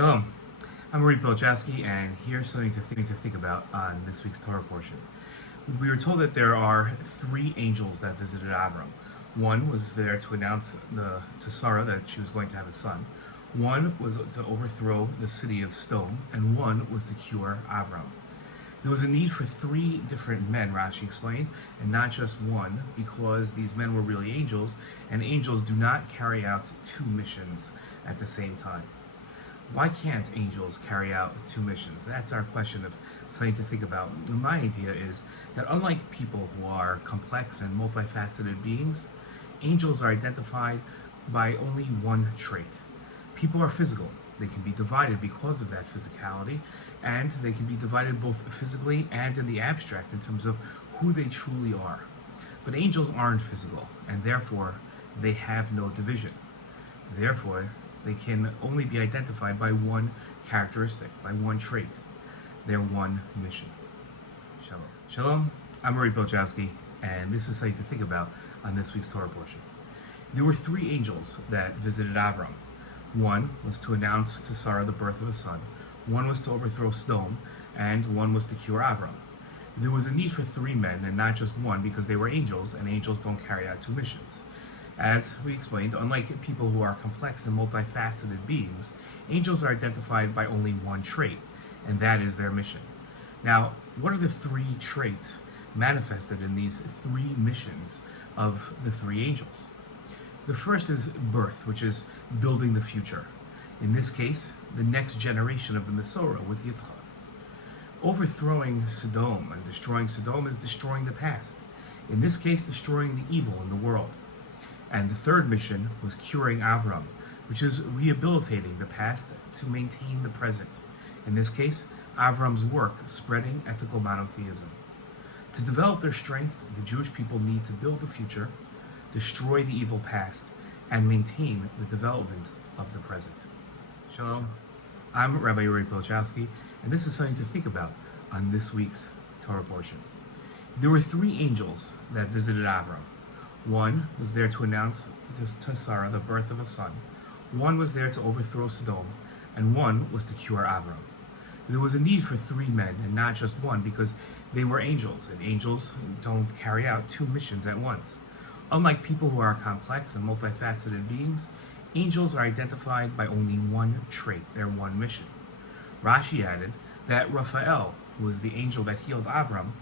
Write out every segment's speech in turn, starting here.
Shalom, I'm Marie Pilchowski, and here's something to think about on this week's Torah portion. We were told that there are three angels that visited Avraham. One was there to announce to Sarah that she was going to have a son. One was to overthrow the city of stone, and one was to cure Avraham. There was a need for three different men, Rashi explained, and not just one, because these men were really angels, and angels do not carry out two missions at the same time. Why can't angels carry out two missions? That's our question of something to think about. And my idea is that unlike people who are complex and multifaceted beings, angels are identified by only one trait. People are physical. They can be divided because of that physicality, and they can be divided both physically and in the abstract in terms of who they truly are. But angels aren't physical, and therefore they have no division. Therefore, they can only be identified by one characteristic, by one trait, their one mission. Shalom. Shalom, I'm Marie Pilchowski, and this is something to think about on this week's Torah portion. There were three angels that visited Avraham. One was to announce to Sarah the birth of a son, one was to overthrow Sodom, and one was to cure Avraham. There was a need for three men and not just one because they were angels, and angels don't carry out two missions. As we explained, unlike people who are complex and multifaceted beings, angels are identified by only one trait, and that is their mission. Now, what are the three traits manifested in these three missions of the three angels? The first is birth, which is building the future. In this case, the next generation of the Messiah with Yitzchak. Overthrowing Sodom and destroying Sodom is destroying the past. In this case, destroying the evil in the world. And the third mission was curing Avraham, which is rehabilitating the past to maintain the present. In this case, Avraham's work spreading ethical monotheism. To develop their strength, the Jewish people need to build the future, destroy the evil past, and maintain the development of the present. Shalom. I'm Rabbi Yuri Pilchowski, and this is something to think about on this week's Torah portion. There were three angels that visited Avraham. One was there to announce to Sarah the birth of a son. One was there to overthrow Sodom, and one was to cure Avraham. There was a need for three men and not just one because they were angels, and angels don't carry out two missions at once. Unlike people who are complex and multifaceted beings, angels are identified by only one trait, their one mission. Rashi added that Raphael, who was the angel that healed Avraham,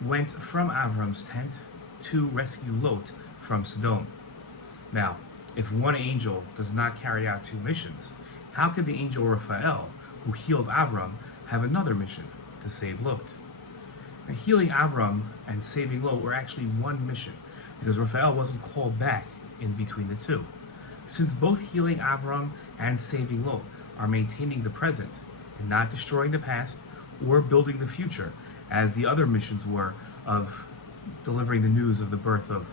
went from Avraham's tent to rescue Lot from Sodom. Now, if one angel does not carry out two missions, how could the angel Raphael, who healed Avraham, have another mission, to save Lot? Now, healing Avraham and saving Lot were actually one mission, because Raphael wasn't called back in between the two. Since both healing Avraham and saving Lot are maintaining the present and not destroying the past or building the future, as the other missions were of delivering the news of the birth of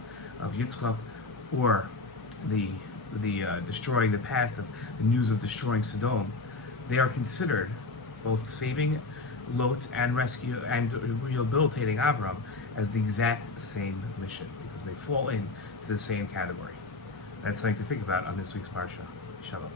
Yitzchak, or the destroying the past of the news of destroying Sodom, they are considered both saving Lot and rescue and rehabilitating Avraham as the exact same mission because they fall into the same category. That's something to think about on this week's Parsha. Shalom.